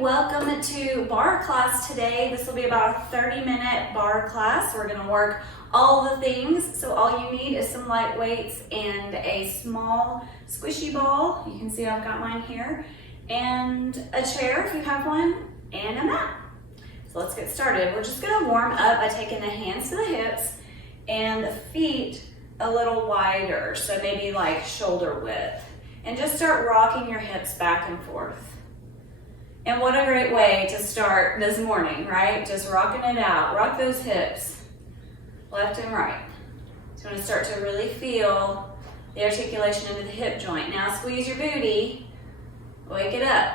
welcome to barre class today. This will be about a 30-minute barre class. We're going to work all the things. So all you need is some light weights and a small squishy ball. You can see I've got mine here. And a chair if you have one, and a mat. So let's get started. We're just going to warm up by taking the hands to the hips and the feet a little wider, so maybe like shoulder width. And just start rocking your hips back and forth. And what a great way to start this morning, right? Just rocking it out. Rock those hips, left and right. So you want to start to really feel the articulation into the hip joint. Now squeeze your booty, wake it up.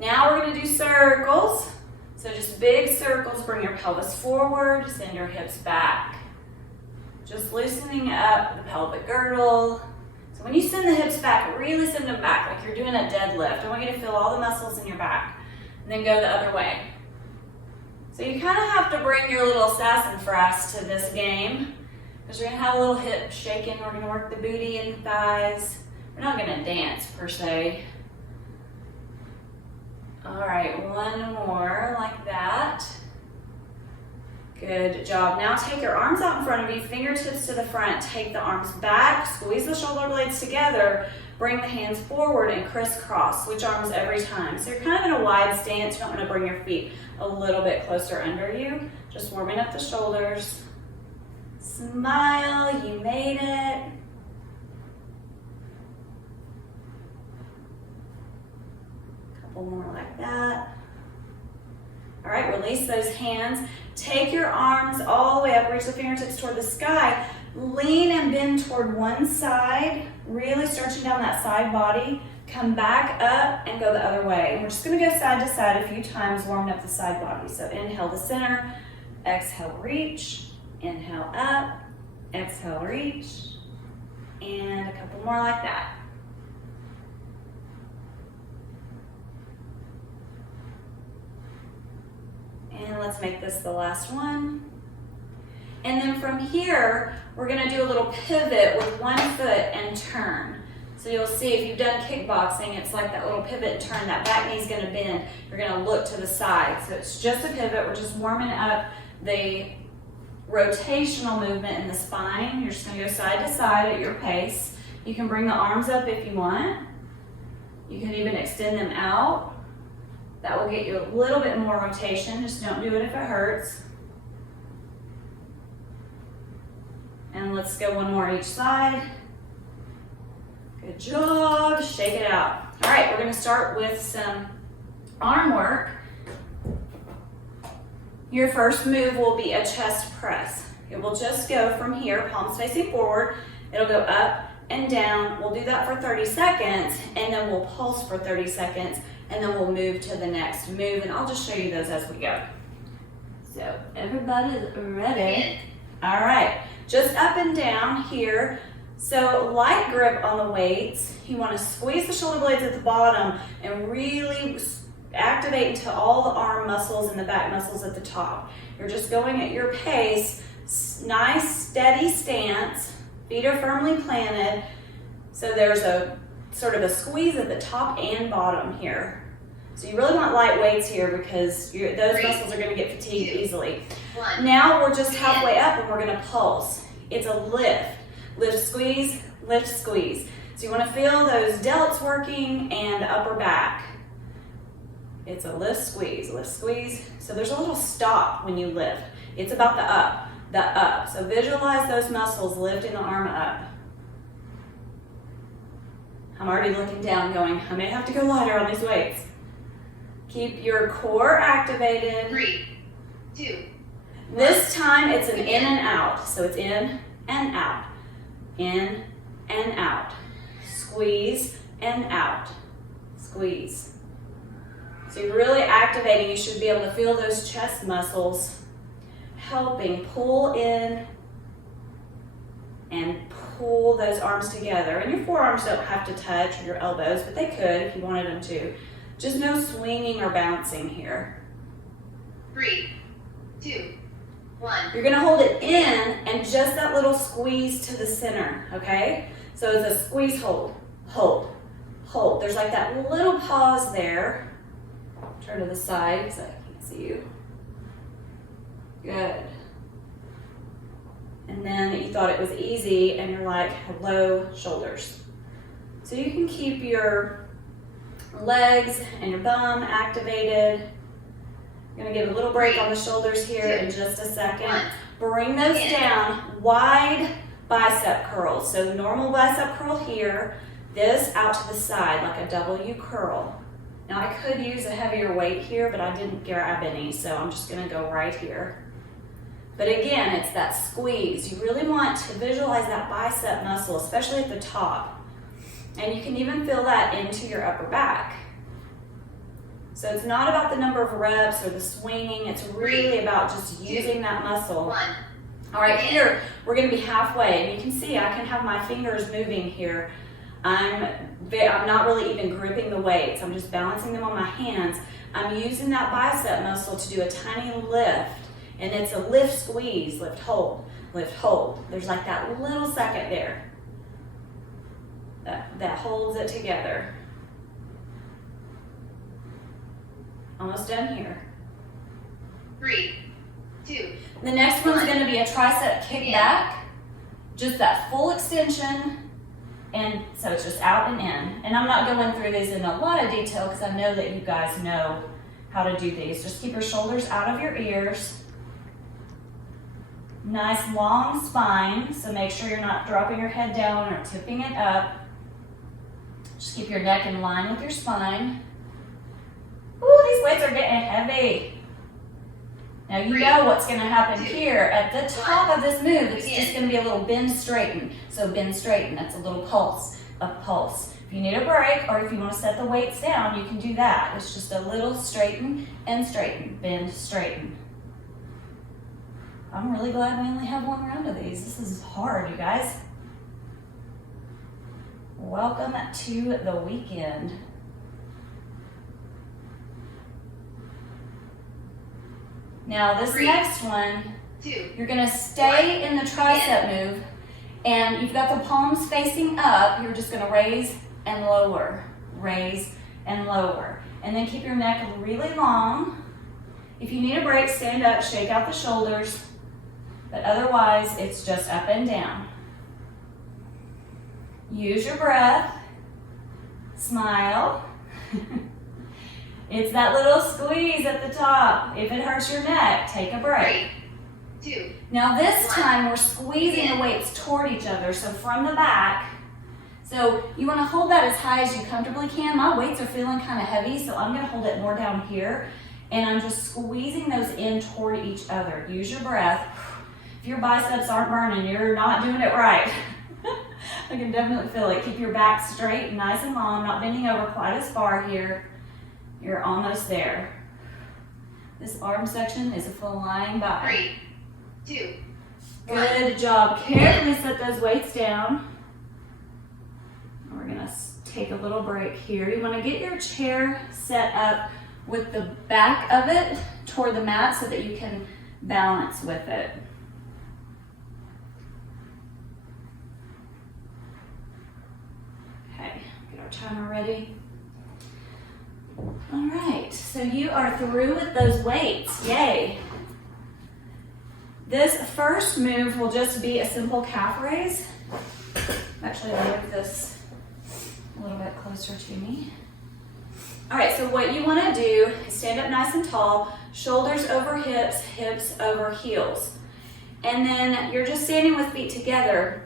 Now we're going to do circles. So just big circles, bring your pelvis forward, send your hips back. Just loosening up the pelvic girdle. So when you send the hips back, really send them back like you're doing a deadlift. I want you to feel all the muscles in your back. And then go the other way. So you kind of have to bring your little sassafras to this game, because you're going to have a little hip shaking. We're going to work the booty and the thighs. We're not going to dance per se. All right, one more like that. Good job. Now take your arms out in front of you, fingertips to the front. Take the arms back, squeeze the shoulder blades together, bring the hands forward and crisscross. Switch arms every time. So you're kind of in a wide stance. You don't want to bring your feet a little bit closer under you. Just warming up the shoulders. Smile, you made it. Couple more like that. All right, release those hands. Take your arms all the way up, reach the fingertips toward the sky. Lean and bend toward one side, really stretching down that side body. Come back up and go the other way. And we're just gonna go side to side a few times, warming up the side body. So inhale to center, exhale, reach, inhale up, exhale, reach, and a couple more like that. And let's make this the last one. And then from here, we're gonna do a little pivot with one foot and turn. So you'll see if you've done kickboxing, it's like that little pivot and turn. That back knee's gonna bend. You're gonna look to the side. So it's just a pivot. We're just warming up the rotational movement in the spine. You're just gonna go side to side at your pace. You can bring the arms up if you want. You can even extend them out. That will get you a little bit more rotation. Just don't do it if it hurts. And let's go one more each side. Good job. Shake it out. All right, we're going to start with some arm work. Your first move will be a chest press. It will just go from here, palms facing forward. It'll go up and down. We'll do that for 30 seconds, and then we'll pulse for 30 seconds. And then we'll move to the next move, and I'll just show you those as we go. So everybody's ready. All right, just up and down here. So light grip on the weights. You want to squeeze the shoulder blades at the bottom and really activate into all the arm muscles and the back muscles at the top. You're just going at your pace. Nice, steady stance. Feet are firmly planted. So there's a sort of a squeeze at the top and bottom here. So you really want light weights here because those muscles are going to get fatigued easily. Now we're just halfway up and we're going to pulse. It's a lift. Lift, squeeze, lift, squeeze. So you want to feel those delts working and upper back. It's a lift, squeeze, lift, squeeze. So there's a little stop when you lift. It's about the up. So visualize those muscles lifting the arm up. I'm already looking down going, I may have to go lighter on these weights. Keep your core activated. 3, 2. This time it's an in and out. So it's in and out. In and out. Squeeze and out. Squeeze. So you're really activating. You should be able to feel those chest muscles helping pull in and pull those arms together. And your forearms don't have to touch, or your elbows, but they could if you wanted them to. Just no swinging or bouncing here. 3, 2, 1. You're gonna hold it in and just that little squeeze to the center, okay? So it's a squeeze, hold, hold, hold. There's like that little pause there. Turn to the side because I can't see you. Good. And then you thought it was easy and you're like, hello, shoulders. So you can keep your legs and your bum activated. You're gonna give a little break on the shoulders here in just a second. Bring those down, wide bicep curls. So normal bicep curl here, this out to the side like a W curl. Now I could use a heavier weight here, but I didn't grab any, so I'm just gonna go right here. But again, it's that squeeze. You really want to visualize that bicep muscle, especially at the top. And you can even feel that into your upper back. So it's not about the number of reps or the swinging, it's really about just using that muscle. All right, here, we're gonna be halfway, and you can see I can have my fingers moving here. I'm not really even gripping the weights, I'm just balancing them on my hands. I'm using that bicep muscle to do a tiny lift. And it's a lift, squeeze, lift, hold, lift, hold. There's like that little second there that holds it together. Almost done here. 3, 2. The next one's gonna be a tricep kickback. Just that full extension. And so it's just out and in. And I'm not going through these in a lot of detail because I know that you guys know how to do these. Just keep your shoulders out of your ears. Nice long spine, so make sure you're not dropping your head down or tipping it up. Just keep your neck in line with your spine. Ooh, these weights are getting heavy. Now you know what's gonna happen here. At the top of this move, it's just gonna be a little bend straighten. So bend straighten, that's a little pulse, a pulse. If you need a break or if you wanna set the weights down, you can do that. It's just a little straighten and straighten, bend, straighten. I'm really glad we only have one round of these. This is hard, you guys. Welcome to the weekend. Now this next one, you're gonna stay in the tricep move, and you've got the palms facing up. You're just gonna raise and lower, raise and lower. And then keep your neck really long. If you need a break, stand up, shake out the shoulders. But otherwise, it's just up and down. Use your breath. Smile. It's that little squeeze at the top. If it hurts your neck, take a break. 3, 2. Now this time, we're squeezing the weights toward each other. So from the back. So you want to hold that as high as you comfortably can. My weights are feeling kind of heavy, so I'm going to hold it more down here. And I'm just squeezing those in toward each other. Use your breath. If your biceps aren't burning, you're not doing it right. I can definitely feel it. Keep your back straight, nice and long, not bending over quite as far here. You're almost there. This arm section is flying by. 3, 2. Good job. Carefully set those weights down. We're gonna take a little break here. You wanna get your chair set up with the back of it toward the mat so that you can balance with it. Okay, get our timer ready. All right, so you are through with those weights, yay. This first move will just be a simple calf raise. Actually, I'll move this a little bit closer to me. All right, so what you wanna do is stand up nice and tall, shoulders over hips, hips over heels. And then you're just standing with feet together.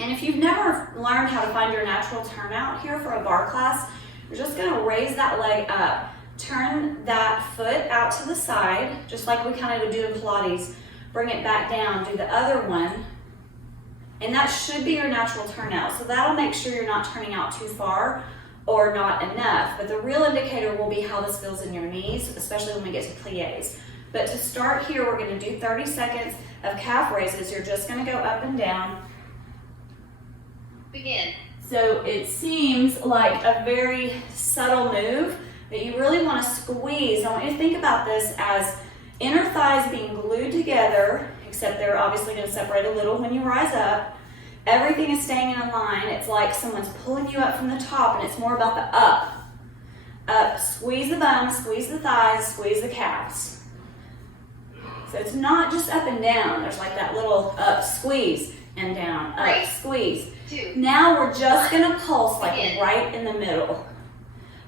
And if you've never learned how to find your natural turnout here for a bar class, you're just gonna raise that leg up. Turn that foot out to the side, just like we kind of do in Pilates. Bring it back down, do the other one. And that should be your natural turnout. So that'll make sure you're not turning out too far or not enough. But the real indicator will be how this feels in your knees, especially when we get to plies. But to start here, we're gonna do 30 seconds of calf raises. You're just gonna go up and down. Begin. So it seems like a very subtle move, but you really want to squeeze. I want you to think about this as inner thighs being glued together, except they're obviously going to separate a little when you rise up. Everything is staying in a line. It's like someone's pulling you up from the top, and it's more about the up. up, squeeze the bum, squeeze the thighs, squeeze the calves. So it's not just up and down. There's like that little up, squeeze, and down, up, squeeze. 2. Now we're just 1. gonna pulse like Begin. right in the middle.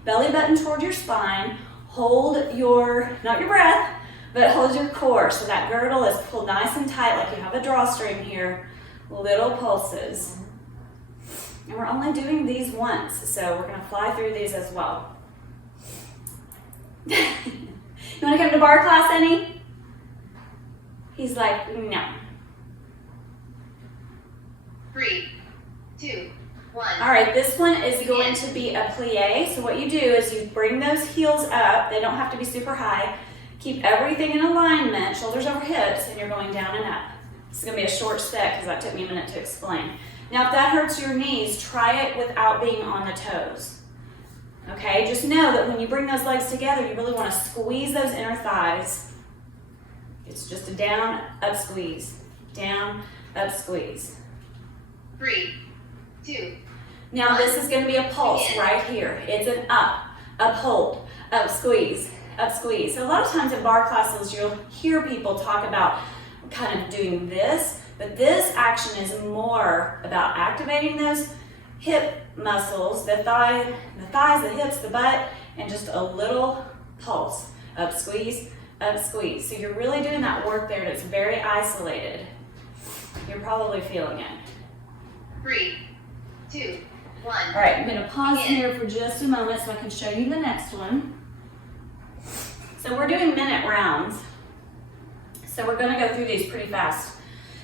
Belly button toward your spine. Hold your, not your breath, but hold your core. So that girdle is pulled nice and tight like you have a drawstring here. Little pulses. And we're only doing these once, so we're gonna fly through these as well. You wanna come to bar class, Annie? He's like, no. 3, 2, 1. All right, this one is going to be a plie. So what you do is you bring those heels up. They don't have to be super high. Keep everything in alignment, shoulders over hips, and you're going down and up. This is gonna be a short set because that took me a minute to explain. Now, if that hurts your knees, try it without being on the toes. Okay, just know that when you bring those legs together, you really wanna squeeze those inner thighs. It's just a down, up, squeeze. Down, up, squeeze. 3, 2. Now this is gonna be a pulse right here. It's an up, hold, up, squeeze, up, squeeze. So a lot of times in bar classes, you'll hear people talk about kind of doing this, but this action is more about activating those hip muscles, the thighs, the hips, the butt, and just a little pulse. Up, squeeze, up, squeeze. So you're really doing that work there, and it's very isolated. You're probably feeling it. 3, 2, 1. All right, I'm gonna pause here for just a moment so I can show you the next one. So we're doing minute rounds. So we're gonna go through these pretty fast.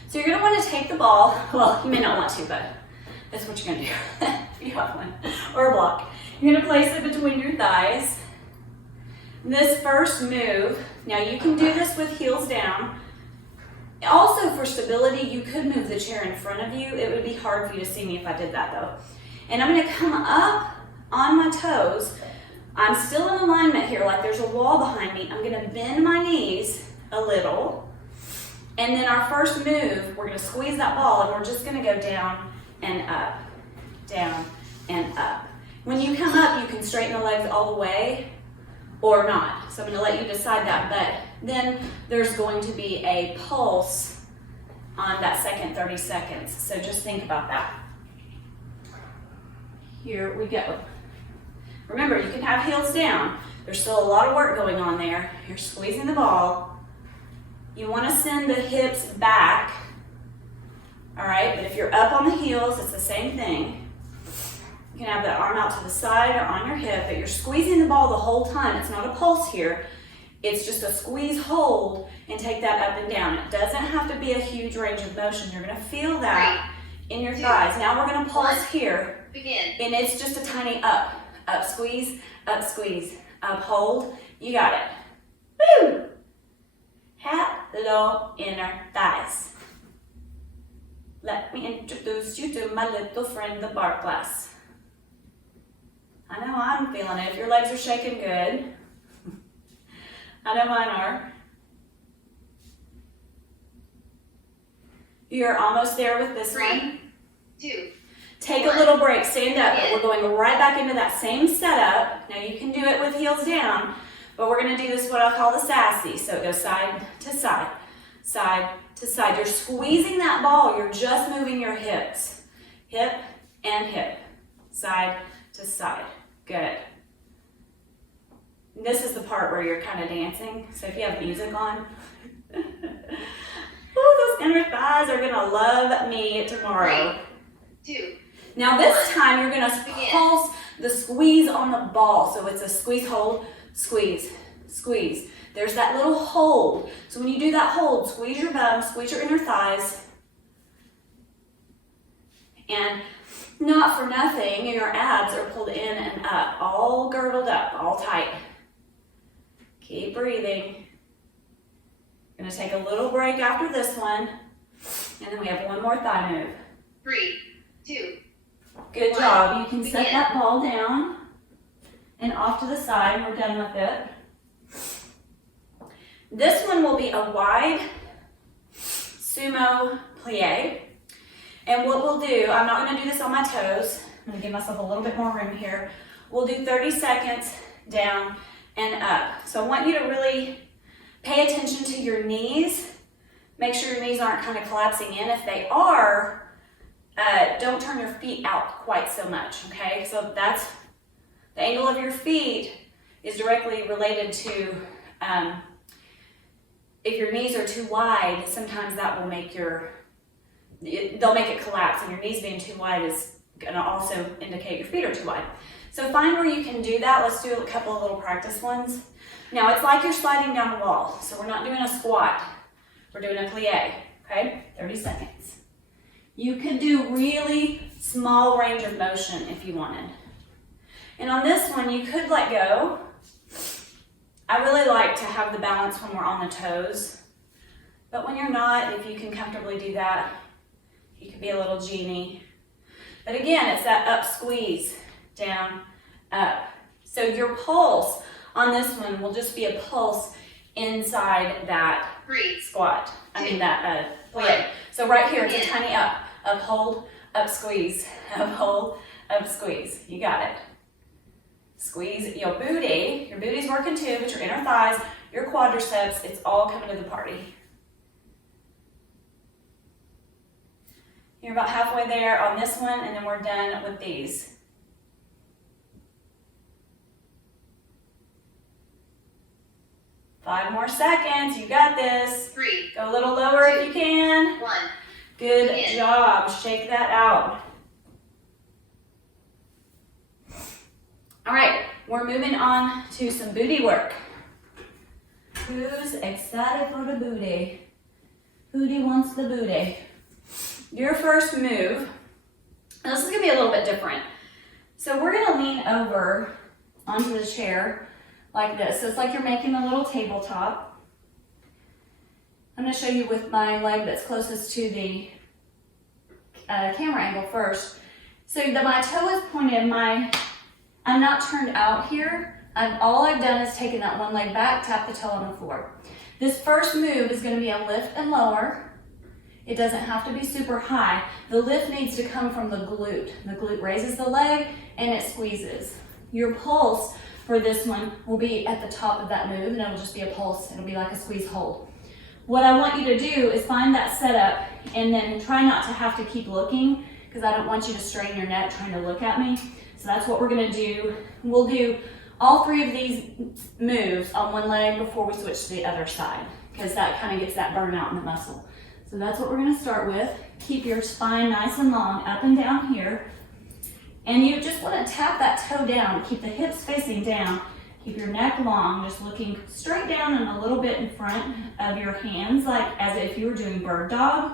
So you're gonna wanna take the ball, well, you may not want to, but that's what you're gonna do if you have one, or a block. You're gonna place it between your thighs. This first move, now you can do this with heels down. Also for stability, you could move the chair in front of you. It would be hard for you to see me if I did that though. And I'm gonna come up on my toes. I'm still in alignment here, like there's a wall behind me. I'm gonna bend my knees a little. And then our first move, we're gonna squeeze that ball and we're just gonna go down and up, down and up. When you come up, you can straighten the legs all the way or not. So I'm gonna let you decide that, but then there's going to be a pulse on that second 30 seconds. So just think about that. Here we go. Remember, you can have heels down. There's still a lot of work going on there. You're squeezing the ball. You wanna send the hips back, all right? But if you're up on the heels, it's the same thing. You can have the arm out to the side or on your hip, but you're squeezing the ball the whole time. It's not a pulse here. It's just a squeeze, hold, and take that up and down. It doesn't have to be a huge range of motion. You're gonna feel that in your thighs. Now we're gonna pulse here. Begin. And it's just a tiny up, squeeze, up, hold. You got it. Woo! Hello, inner thighs. Let me introduce you to my little friend, the bar class. I know I'm feeling it. If your legs are shaking, good. I know mine are. You're almost there with this 3, one. 2. Take a little break, stand up, but we're going right back into that same setup. Now you can do it with heels down, but we're gonna do this what I call the sassy. So it goes side to side, side to side. You're squeezing that ball, you're just moving your hips. Hip and hip, side to side. Good. This is the part where you're kind of dancing. So if you have music on, oh, those inner thighs are gonna love me tomorrow. 3, 2. Now this time you're gonna pulse the squeeze on the ball. So it's a squeeze, hold, squeeze, squeeze. There's that little hold. So when you do that hold, squeeze your bum, squeeze your inner thighs. And not for nothing, your abs are pulled in and up, all girdled up, all tight. Keep breathing. Gonna take a little break after this one. And then we have one more thigh move. 3, 2. Good job. You can set that ball down and off to the side. We're done with it. This one will be a wide sumo plie. And what we'll do, I'm not going to do this on my toes. I'm going to give myself a little bit more room here. We'll do 30 seconds down, and up. So I want you to really pay attention to your knees. Make sure your knees aren't kind of collapsing in. If they are, don't turn your feet out quite so much, okay? So that's the angle of your feet is directly related to if your knees are too wide, sometimes that will make they'll make it collapse, and your knees being too wide is gonna also indicate your feet are too wide. So find where you can do that. Let's do a couple of little practice ones. Now it's like you're sliding down a wall, so we're not doing a squat. We're doing a plie, okay? 30 seconds. You can do really small range of motion if you wanted. And on this one, you could let go. I really like to have the balance when we're on the toes. But when you're not, if you can comfortably do that, you can be a little genie. But again, it's that up squeeze, down, up. So your pulse on this one will just be a pulse inside that squat. I mean that plie. So right here, it's a tiny up, hold, up squeeze, up hold, up squeeze. You got it. Squeeze your booty. Your booty's working too, but your inner thighs, your quadriceps, it's all coming to the party. You're about halfway there on this one, and then we're done with these. Five more seconds. You got this. 3. Go a little lower if you can. 1. Good job. Shake that out. All right, we're moving on to some booty work. Who's excited for the booty? Booty wants the booty. Your first move, and this is gonna be a little bit different. So we're gonna lean over onto the chair like this. So it's like you're making a little tabletop. I'm gonna show you with my leg that's closest to the camera angle first. So my toe is pointed, I'm not turned out here. All I've done is taken that one leg back, tap the toe on the floor. This first move is gonna be a lift and lower. It doesn't have to be super high. The lift needs to come from the glute. The glute raises the leg and it squeezes. Your pulse for this one will be at the top of that move, and it'll just be a pulse. It'll be like a squeeze hold. What I want you to do is find that setup and then try not to have to keep looking, because I don't want you to strain your neck trying to look at me. So that's what we're gonna do. We'll do all 3 of these moves on one leg before we switch to the other side, because that kind of gets that burnout in the muscle. So that's what we're gonna start with. Keep your spine nice and long, up and down here. And you just wanna tap that toe down, keep the hips facing down, keep your neck long, just looking straight down and a little bit in front of your hands, like as if you were doing bird dog.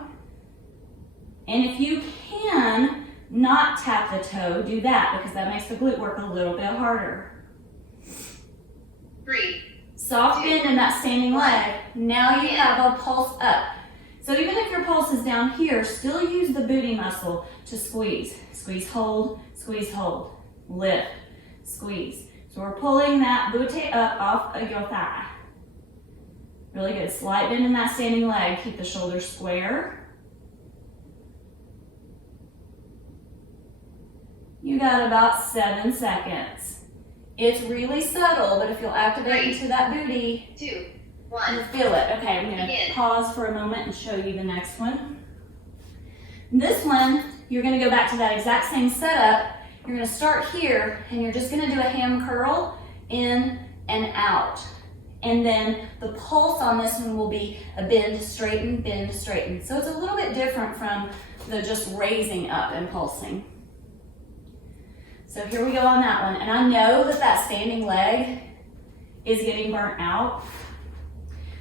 And if you can not tap the toe, do that, because that makes the glute work a little bit harder. 3. Soft bend in that standing leg. Now you have a pulse up. So even if your pulse is down here, still use the booty muscle to squeeze. Squeeze, hold, lift, squeeze. So we're pulling that booty up off of your thigh. Really good. Slight bend in that standing leg. Keep the shoulders square. You got about 7 seconds. It's really subtle, but if you'll activate into that booty, 2. 1. you'll feel it. Okay, I'm gonna pause for a moment and show you the next one. This one, you're gonna go back to that exact same setup. You're gonna start here, and you're just gonna do a ham curl in and out. And then the pulse on this one will be a bend, straighten, bend, straighten. So it's a little bit different from the just raising up and pulsing. So here we go on that one. And I know that that standing leg is getting burnt out,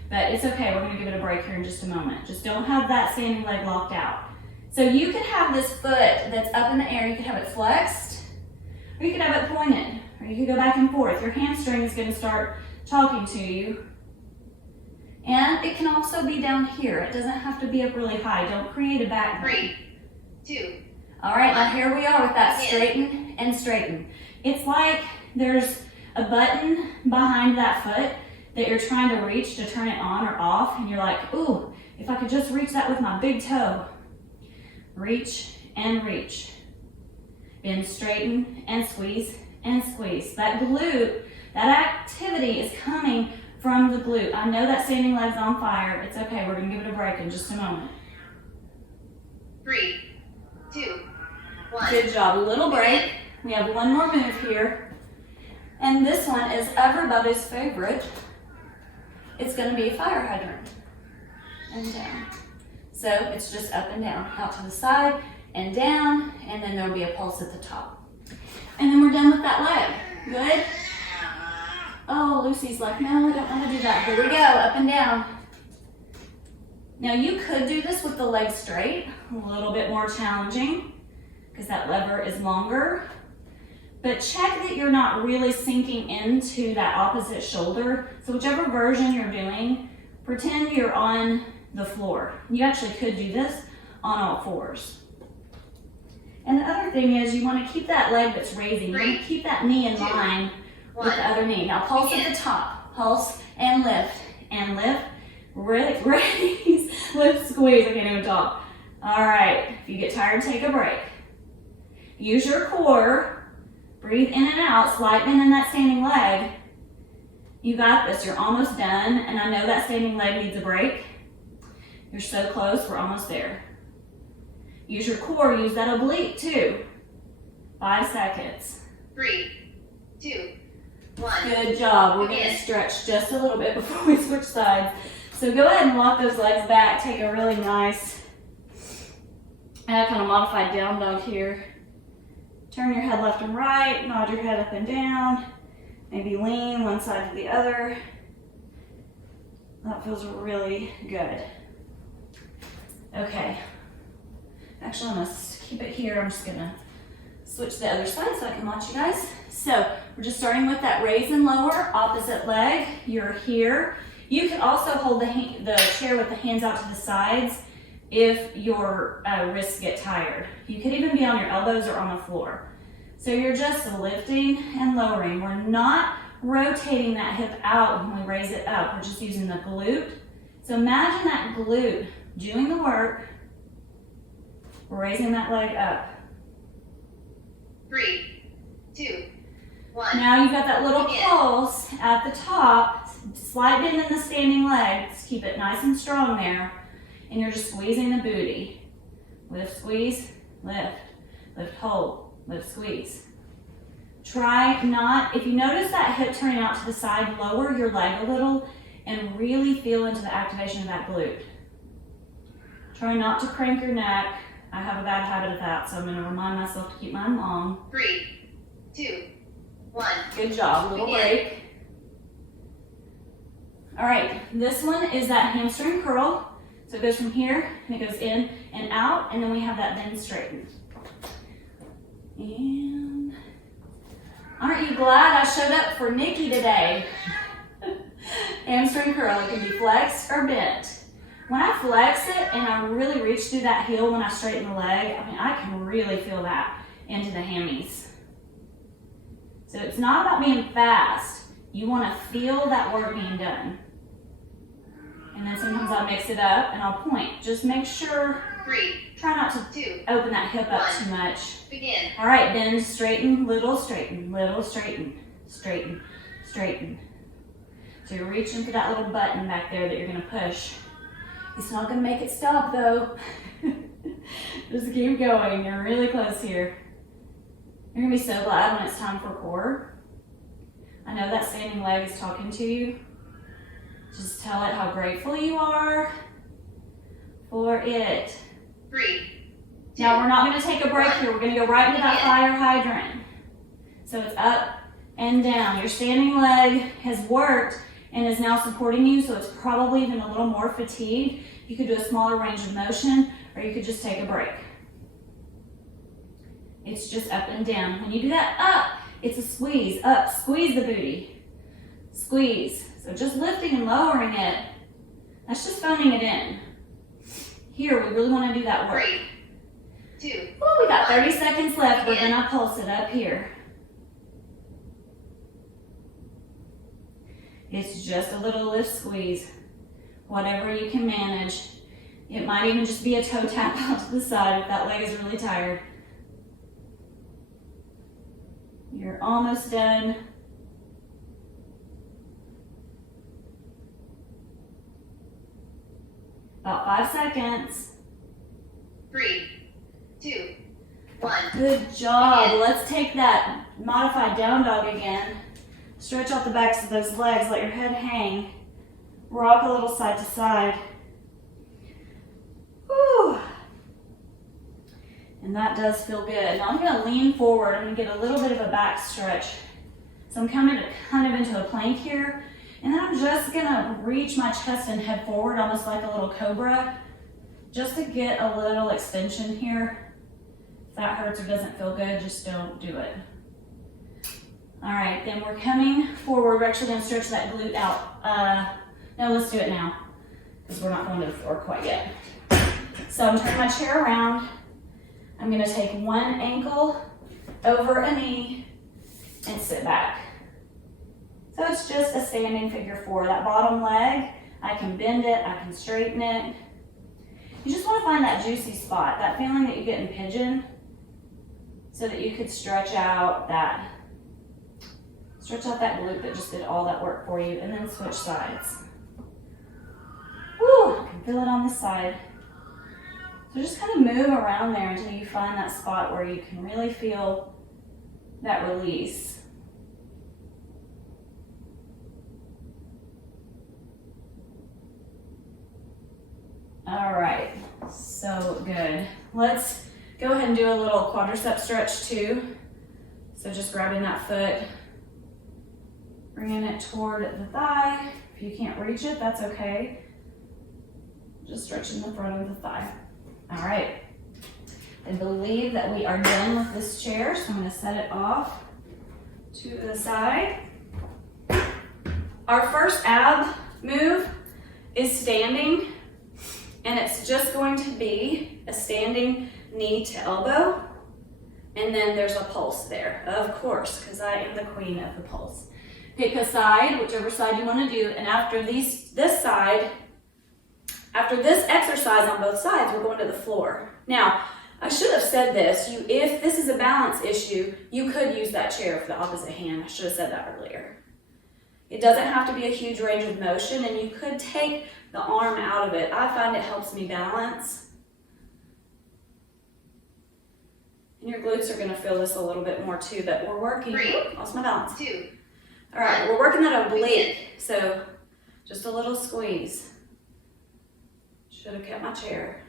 but it's okay. We're gonna give it a break here in just a moment. Just don't have that standing leg locked out. So you could have this foot that's up in the air, you could have it flexed, or you could have it pointed, or you could go back and forth. Your hamstring is gonna start talking to you. And it can also be down here. It doesn't have to be up really high. Don't create a back bend. 3, 2. All right, now here we are with that straighten and straighten. It's like there's a button behind that foot that you're trying to reach to turn it on or off, and you're like, ooh, if I could just reach that with my big toe. Reach and reach. Bend, straighten, and squeeze and squeeze. That glute That activity is coming from the glute. I know that standing leg's on fire. It's okay, we're gonna give it a break in just a moment. 3, 2, 1. Good job, a little break. We have one more move here. And this one is everybody's favorite. It's gonna be a fire hydrant. And down. So it's just up and down, out to the side and down, and then there'll be a pulse at the top. And then we're done with that leg. Good? Oh, Lucy's like, no, I don't want to do that. Here we go, up and down. Now you could do this with the leg straight, a little bit more challenging because that lever is longer. But check that you're not really sinking into that opposite shoulder. So whichever version you're doing, pretend you're on the floor. You actually could do this on all fours. And the other thing is you want to keep that leg that's raising. You want to keep that knee in line with the other knee. Now pulse at the top. Pulse and lift. And lift. Raise. Lift, squeeze. I can't even talk. All right. If you get tired, take a break. Use your core. Breathe in and out. Slight bend in that standing leg. You got this. You're almost done. And I know that standing leg needs a break. You're so close. We're almost there. Use your core, use that oblique too. 5 seconds. 3, 2, 1. Good job. We're gonna stretch just a little bit before we switch sides. So go ahead and walk those legs back. Take a really nice, kind of modified down dog here. Turn your head left and right, nod your head up and down. Maybe lean one side to the other. That feels really good. Okay. Actually, I'm gonna keep it here. I'm just gonna switch to the other side so I can watch you guys. So we're just starting with that raise and lower, opposite leg. You're here. You can also hold the chair with the hands out to the sides if your wrists get tired. You could even be on your elbows or on the floor. So you're just lifting and lowering. We're not rotating that hip out when we raise it up. We're just using the glute. So imagine that glute doing the work, raising that leg up. 3, 2, 1. Now you've got that little pulse at the top, slight bend in the standing leg. Just keep it nice and strong there. And you're just squeezing the booty. Lift, squeeze, lift, lift, hold, lift, squeeze. Try not, if you notice that hip turning out to the side, lower your leg a little and really feel into the activation of that glute. Try not to crank your neck. I have a bad habit of that, so I'm going to remind myself to keep mine long. 3, 2, 1. Good job. Little break. All right, this one is that hamstring curl. So it goes from here, and it goes in and out, and then we have that bend straighten. And aren't you glad I showed up for Nikki today? Hamstring curl. It can be flexed or bent. When I flex it and I really reach through that heel when I straighten the leg, I mean, I can really feel that into the hammies. So it's not about being fast. You want to feel that work being done. And then sometimes I'll mix it up and I'll point. Just make sure, 3, try not to 2, open that hip up 1. too much. Begin. All right, bend, straighten, little, straighten, little, straighten, straighten, straighten. So you're reaching for that little button back there that you're going to push. It's not going to make it stop though. Just keep going. You're really close here. You're going to be so glad when it's time for core. I know that standing leg is talking to you. Just tell it how grateful you are for it. 3, 2. Now we're not going to take a break here. We're going to go right into that fire hydrant. So it's up and down. Your standing leg has worked and is now supporting you, so it's probably even a little more fatigued. You could do a smaller range of motion, or you could just take a break. It's just up and down. When you do that up, it's a squeeze. Up, squeeze the booty. Squeeze. So just lifting and lowering it, that's just phoning it in. Here, we really want to do that work. 3, 2. Oh, we got 30 seconds left. We're gonna pulse it up here. It's just a little lift squeeze, whatever you can manage. It might even just be a toe tap out to the side if that leg is really tired. You're almost done. About 5 seconds. 3, 2, 1. Good job. Let's take that modified down dog again. Stretch out the backs of those legs, let your head hang. Rock a little side to side. Whew. And that does feel good. Now I'm gonna lean forward. I'm gonna get a little bit of a back stretch. So I'm coming kind of into a plank here. And then I'm just gonna reach my chest and head forward, almost like a little cobra, just to get a little extension here. If that hurts or doesn't feel good, just don't do it. All right, then we're coming forward. We're actually gonna stretch that glute out. No, let's do it now, because we're not going to the floor quite yet. So I'm turning my chair around. I'm gonna take one ankle over a knee and sit back. So it's just a standing figure 4. That bottom leg, I can bend it, I can straighten it. You just want to find that juicy spot, that feeling that you get in pigeon, so that you could stretch out that glute that just did all that work for you, and then switch sides. Woo, I can feel it on this side. So just kind of move around there until you find that spot where you can really feel that release. All right, so good. Let's go ahead and do a little quadricep stretch too. So just grabbing that foot, bringing it toward the thigh. If you can't reach it, that's okay. Just stretching the front of the thigh. All right, I believe that we are done with this chair, so I'm gonna set it off to the side. Our first ab move is standing. And it's just going to be a standing knee to elbow. And then there's a pulse there, of course, because I am the queen of the pulse. Pick a side, whichever side you want to do. And after this exercise on both sides, we're going to the floor. Now, I should have said this. If this is a balance issue, you could use that chair for the opposite hand. I should have said that earlier. It doesn't have to be a huge range of motion, and you could take the arm out of it. I find it helps me balance. And your glutes are going to feel this a little bit more too, but we're working. 3, lost my balance. 2. All right, we're working that oblique. So just a little squeeze. Should have kept my chair.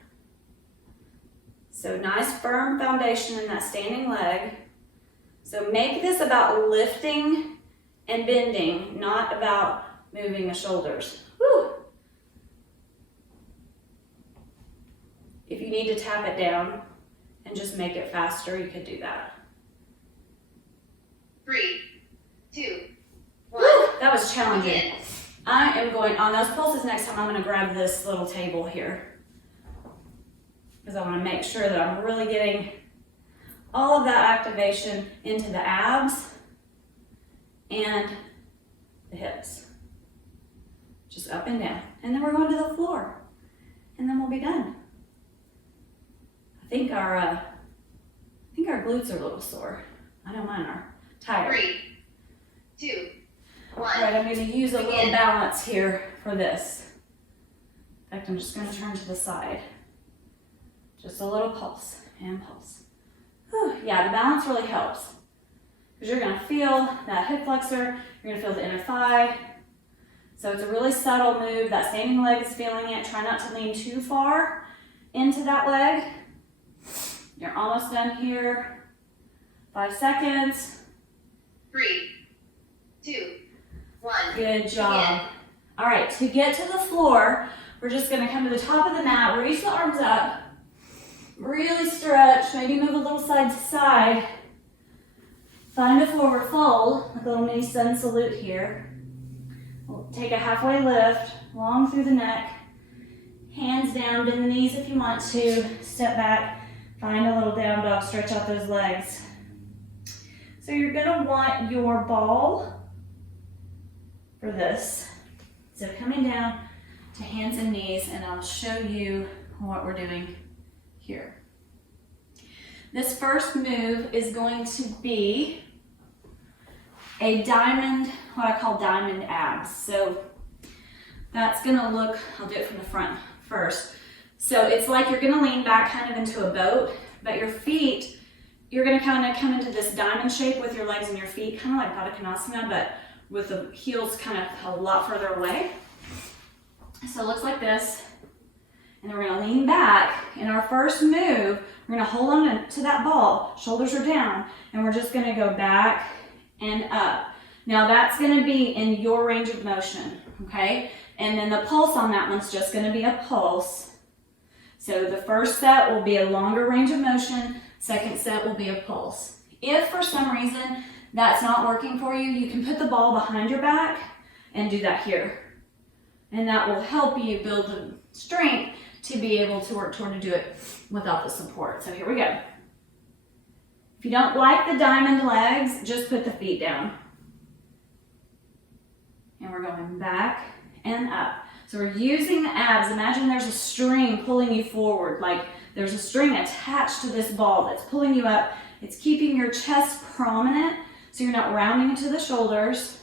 So nice firm foundation in that standing leg. So make this about lifting and bending, not about moving the shoulders. Whew. If you need to tap it down and just make it faster, you could do that. 3, 2, 1. Whew, that was challenging. I am going on those pulses next time. I'm going to grab this little table here, because I want to make sure that I'm really getting all of that activation into the abs and the hips. Just up and down. And then we're going to the floor. And then we'll be done. I think our glutes are a little sore. I know mine are. Tired. 3, 2, 1. All right, I'm going to use a little balance here for this. In fact, I'm just going to turn to the side. Just a little pulse and pulse. Whew. Yeah, the balance really helps, because you're going to feel that hip flexor, you're going to feel the inner thigh. So it's a really subtle move. That standing leg is feeling it. Try not to lean too far into that leg. You're almost done here. 5 seconds. 3, 2, 1. Good job. All right, to get to the floor, we're just going to come to the top of the mat, reach the arms up, really stretch, maybe move a little side to side. Find a forward fold, like a little mini sun salute here. We'll take a halfway lift, long through the neck, hands down, bend the knees if you want to, step back, find a little down dog, stretch out those legs. So you're gonna want your ball for this. So coming down to hands and knees, and I'll show you what we're doing here. This first move is going to be a diamond, what I call diamond abs. So that's gonna look, I'll do it from the front first. So it's like you're gonna lean back kind of into a boat, but your feet, you're gonna kind of come into this diamond shape with your legs and your feet, kind of like Padasana, but with the heels kind of a lot further away. So it looks like this. And then we're gonna lean back. In our first move, we're gonna hold on to that ball, shoulders are down, and we're just gonna go back and up. Now that's gonna be in your range of motion, okay? And then the pulse on that one's just gonna be a pulse. So the first set will be a longer range of motion, second set will be a pulse. If for some reason that's not working for you, you can put the ball behind your back and do that here. And that will help you build the strength to be able to work toward to do it without the support. So here we go. If you don't like the diamond legs, just put the feet down. And we're going back and up. So we're using the abs. Imagine there's a string pulling you forward, like there's a string attached to this ball that's pulling you up. It's keeping your chest prominent, so you're not rounding into the shoulders.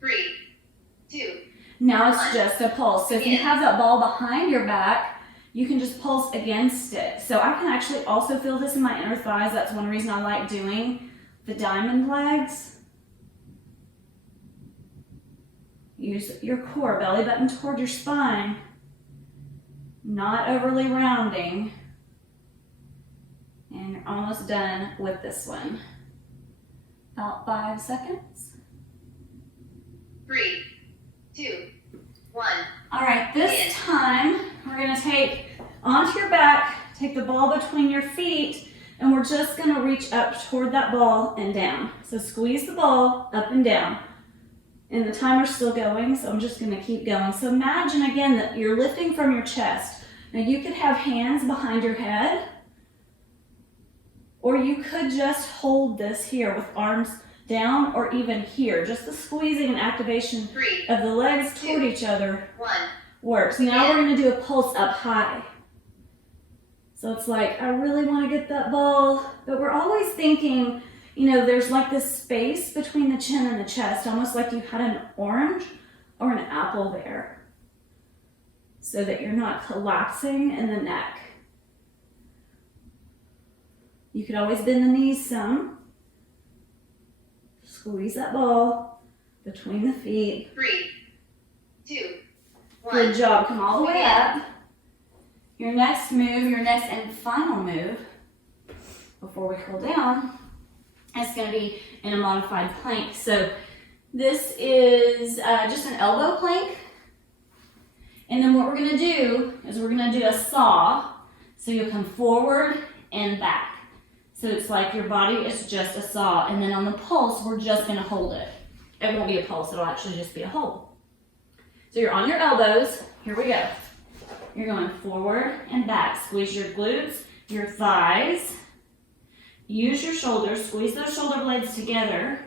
3, 2. Now it's just a pulse. So if you have that ball behind your back, you can just pulse against it. So I can actually also feel this in my inner thighs. That's one reason I like doing the diamond legs. Use your core, belly button toward your spine. Not overly rounding. And you're almost done with this one. About 5 seconds. 3, 2, 1. All right, this time we're gonna take onto your back, take the ball between your feet, and we're just gonna reach up toward that ball and down. So squeeze the ball up and down. And the timer's still going, so I'm just gonna keep going. So imagine again that you're lifting from your chest. Now you could have hands behind your head, or you could just hold this here with arms down, or even here. Just the squeezing and activation 3, of the legs toward each other 1. works. Now we're gonna do a pulse up high. So it's like, I really wanna get that ball, but we're always thinking, you know, there's like this space between the chin and the chest, almost like you had an orange or an apple there, so that you're not collapsing in the neck. You could always bend the knees some. Squeeze that ball between the feet. 3, 2, 1. Good job. Come all the way up. Your next move, your next and final move, before we curl down, is going to be in a modified plank. So this is just an elbow plank. And then what we're going to do is we're going to do a saw. So you'll come forward and back. So it's like your body is just a saw. And then on the pulse, we're just going to hold it. It won't be a pulse. It'll actually just be a hold. So you're on your elbows. Here we go. You're going forward and back. Squeeze your glutes, your thighs. Use your shoulders. Squeeze those shoulder blades together.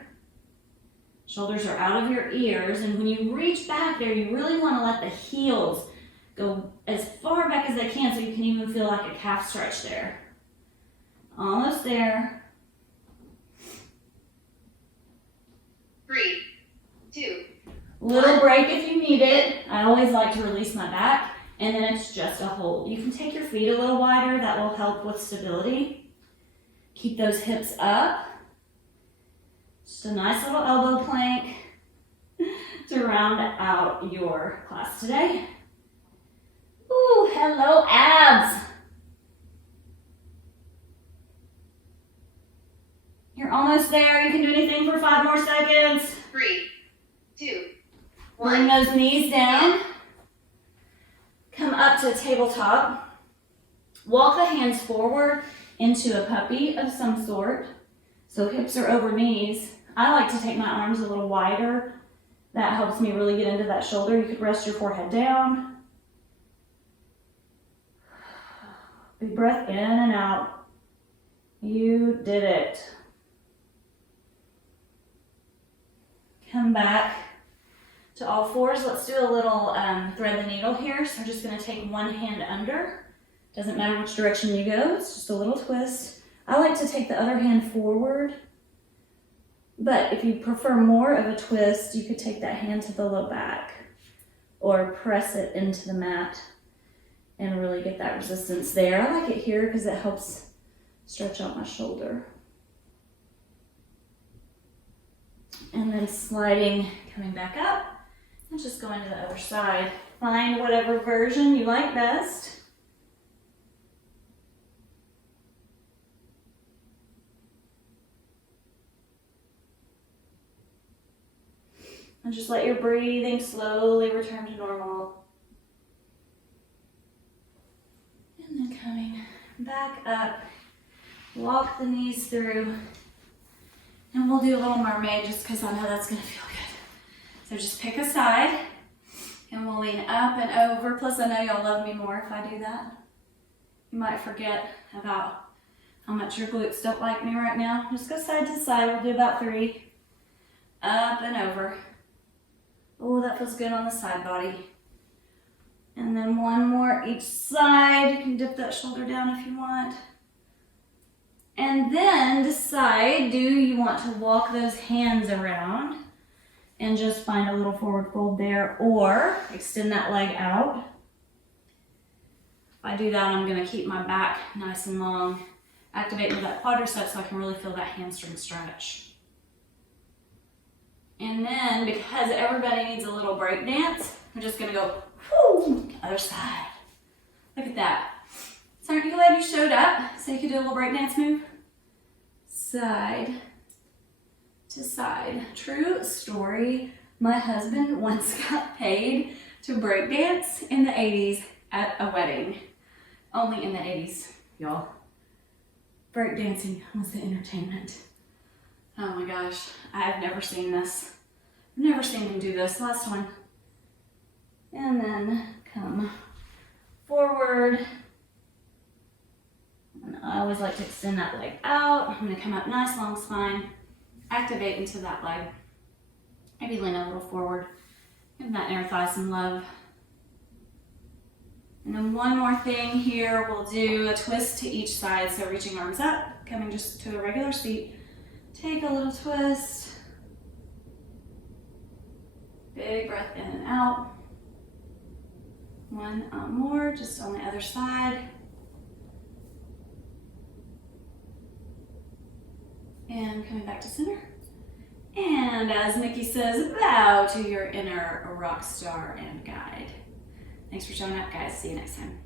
Shoulders are out of your ears. And when you reach back there, you really want to let the heels go as far back as they can, so you can even feel like a calf stretch there. Almost there. 3, 2. Little break if you need it. I always like to release my back, and then it's just a hold. You can take your feet a little wider. That will help with stability. Keep those hips up. Just a nice little elbow plank to round out your class today. Ooh, hello abs. You're almost there. You can do anything for 5 more seconds. 3, 2, Bring 1. those knees down. Come up to tabletop. Walk the hands forward into a puppy of some sort. So hips are over knees. I like to take my arms a little wider. That helps me really get into that shoulder. You could rest your forehead down. Big breath in and out. You did it. Come back to all fours. Let's do a little thread the needle here. So we're just going to take one hand under. Doesn't matter which direction you go. It's just a little twist. I like to take the other hand forward But if you prefer more of a twist, you could take that hand to the low back or press it into the mat and really get that resistance there. I like it here because it helps stretch out my shoulder. And then sliding, coming back up, and just going to the other side. Find whatever version you like best. And just let your breathing slowly return to normal. And then coming back up, walk the knees through. And we'll do a little mermaid just because I know that's gonna feel good. So just pick a side and we'll lean up and over. Plus I know y'all love me more if I do that. You might forget about how much your glutes don't like me right now. Just go side to side. We'll do about 3. Up and over. Oh, that feels good on the side body. And then 1 more each side. You can dip that shoulder down if you want. And then decide, do you want to walk those hands around and just find a little forward fold there, or extend that leg out. If I do that, I'm gonna keep my back nice and long, activating that quadricep so I can really feel that hamstring stretch. And then, because everybody needs a little break dance, I'm just gonna go, whoo, other side. Look at that. So aren't you glad you showed up so you could do a little break dance move? Side to side. True story. My husband once got paid to break dance in the 80s at a wedding. Only in the 80s, y'all. Break dancing was the entertainment. Oh my gosh, I've never seen this. I've never seen him do this. Last one. And then come forward. And I always like to extend that leg out. I'm gonna come up nice long spine, activate into that leg. Maybe lean a little forward. Give that inner thigh some love. And then one more thing here, we'll do a twist to each side. So reaching arms up, coming just to a regular seat. Take a little twist. Big breath in and out. One more, just on the other side. And coming back to center. And as Nikki says, bow to your inner rock star and guide. Thanks for showing up, guys. See you next time.